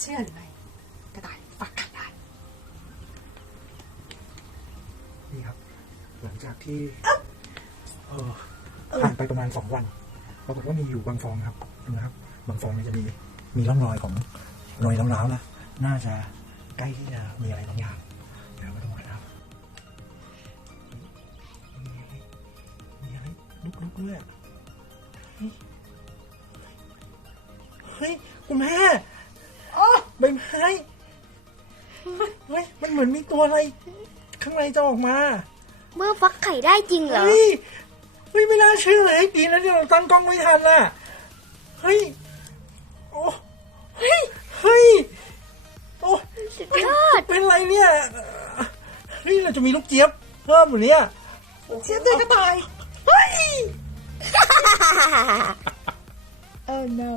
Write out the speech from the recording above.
เชื่อหรือไม่กระต่ายฟักไข่ได้นี่ครับ หลังจากที่ เออผ่านไปประมาณสองวันปรากฏว่ามีอยู่บางฟองครับดูนะครับ บางฟองเนี่ยจะมีมีร่องรอยของรอยร้าวๆแล้วน่าจะใกล้ที่จะมีอะไรบางอย่างเดี๋ยวมาดูกันนะครับมีอะไรมีอะไรลุกๆด้วยเฮ้ยเฮ้ยคุณแม่อ๋อ ใบไม้เฮ้ยมันเหมือนมีตัวอะไร ข้างในจะออกมาเมื่อฟักไข่ได้จริงเหรอ เฮ้ยเฮ้ยไม่น่าเชื่อเลยดีนะที่เราตั้งกล้องไม่ทันน่ะเฮ้ยโอ้เฮ้ยเฮ้ยโอ้สุดยอดเป็นไรเนี่ยเฮ้ยเราจะมีลูกเจี๊ยบเพิ่มเหรือเนี่ยเชื่อตัวกระต่ายเฮ้ย oh no